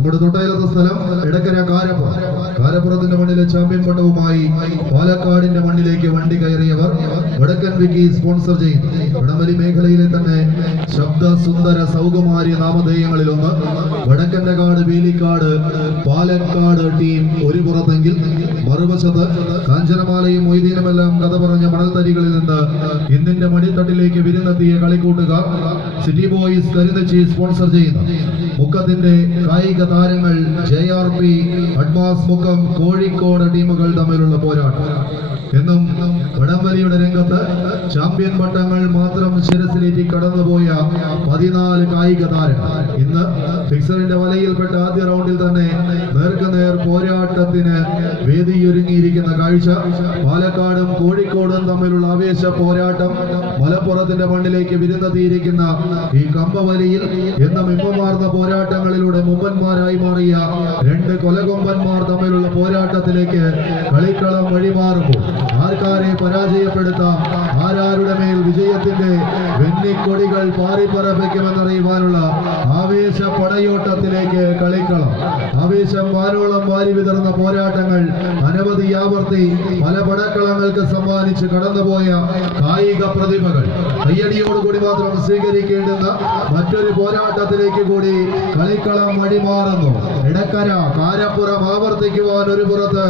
നമ്മുടെ തൊട്ടയലത്തെ സ്ഥലം എടക്കര കാരപ്പുറത്തിന്റെ മണ്ണിലെ ചാമ്പ്യൻ പട്ടവുമായി പാലക്കാടിന്റെ മണ്ണിലേക്ക് വണ്ടി കയറിയവർ വടക്കൻ വിക്കി സ്പോൺസർ ചെയ്യുന്നു. വടംവലി മേഖലയിലെ തന്നെ ശബ്ദ സുന്ദര സൗകുമാര്യ നാമധേയങ്ങളിലൊന്ന് വടക്കന്റെ കാട് വേലിക്കാട് പാലക്കാട് ടീം ഒരു പുറത്തെങ്കിൽ മറുവശത്ത് കാഞ്ചനമാലയും മൊയ്തീനുമെല്ലാം കഥ പറഞ്ഞ മണൽത്തരികളിൽ നിന്ന് ഇന്നിന്റെ മടിത്തട്ടിലേക്ക് വിരുന്നെത്തിയ കളിക്കൂട്ടുകാർ സിറ്റി ബോയ്സ് കരുതച്ചി സ്പോൺസർ ചെയ്യുന്നു. മുക്കത്തിന്റെ കായിക താരങ്ങൾ JRP അഡ്വാൻസ് മുക്കം കോഴിക്കോട് ടീമുകൾ തമ്മിലുള്ള പോരാട്ടം. എന്നും വടംവലിയുടെ രംഗത്ത് ചാമ്പ്യൻ പട്ടങ്ങൾ മാത്രം ശിരസിലേറ്റി കടന്നുപോയ 14 കായിക താരങ്ങൾ ഇന്ന് ഫിക്സറിന്റെ വലയിൽപ്പെട്ട ആദ്യ റൗണ്ടിൽ തന്നെ നേർക്കുനേർ പോരാട്ടത്തിന് വേദിയൊരുങ്ങിയിരിക്കുന്ന കാഴ്ച. പാലക്കാടും കോഴിക്കോടും തമ്മിലുള്ള ആവേശ പോരാട്ടം മലപ്പുറത്തിന്റെ മണ്ണിലേക്ക് വിരുന്നെത്തിയിരിക്കുന്ന ഈ കമ്പവലിയിൽ എന്നും ഇമ്പമാർന്ന പോരാട്ടങ്ങളിലൂടെ മുമ്പന്മാരായി മാറിയ 2 കൊലകൊമ്പന്മാർ തമ്മിലുള്ള പോരാട്ടത്തിലേക്ക് കളിക്കളം വഴിമാറുമ്പോൾ ആർക്കാരെ പരാജയപ്പെടുത്താം, ആരാരുടെ മേൽ വിജയത്തിന്റെ വെന്നിക്കൊടികൾ പാറിപ്പറപ്പിക്കുമെന്നറിയുവാനുള്ള ആവേശ പടയോട്ടത്തിലേക്ക് കളിക്കളം. ആവേശം വാനോളം വാരി വിതർന്ന പോരാട്ടങ്ങൾ അനവധി ആവർത്തി പല പടക്കളങ്ങൾക്ക് സമ്മാനിച്ച് കടന്നുപോയ കായിക പ്രതിഭകൾ കയ്യടിയോടുകൂടി മാത്രം സ്വീകരിക്കേണ്ടുന്ന മറ്റൊരു പോരാട്ടത്തിലേക്ക് കൂടി കളിക്കളം വഴിമാറുന്നു. എടക്കര കാരപ്പുറം ആവർത്തിക്കുവാൻ ഒരു പുറത്ത്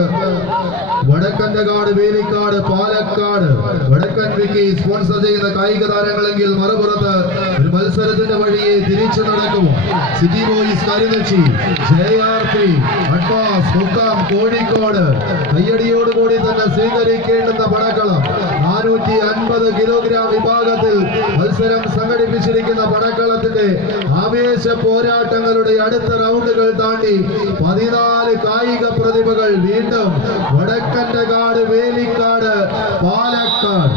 വടക്കന്റെ കാട് വേലിക്കാട് പാലക്കാട് വടക്കൻ വിക്കി സ്പോൺസർ ചെയ്യുന്ന കായിക താരങ്ങളെങ്കിൽ മറുപുറത്ത് ഒരു മത്സരത്തിന്റെ വഴിയെ തിരിച്ചു നടക്കുമോ സിറ്റി ബോയ്സ് കരുതച്ചി JRP അഡ്വാൻസ് മുക്കം കോഴിക്കോട് കയ്യടിയോടുകൂടി തന്നെ സ്വീകരിക്കേണ്ടുന്ന പടക്കളം. 450 കിലോഗ്രാം വിഭാഗത്തിൽ മത്സരം സംഘടിപ്പിച്ചിരിക്കുന്ന പടക്കളത്തിന്റെ ആവേശ പോരാട്ടങ്ങളുടെ അടുത്ത റൗണ്ടുകൾ താണ്ടി 14 കായിക പ്രതിഭകൾ വീണ്ടും വടക്കന്റെ കാട് വേലിക്കാട് പാലക്കാട്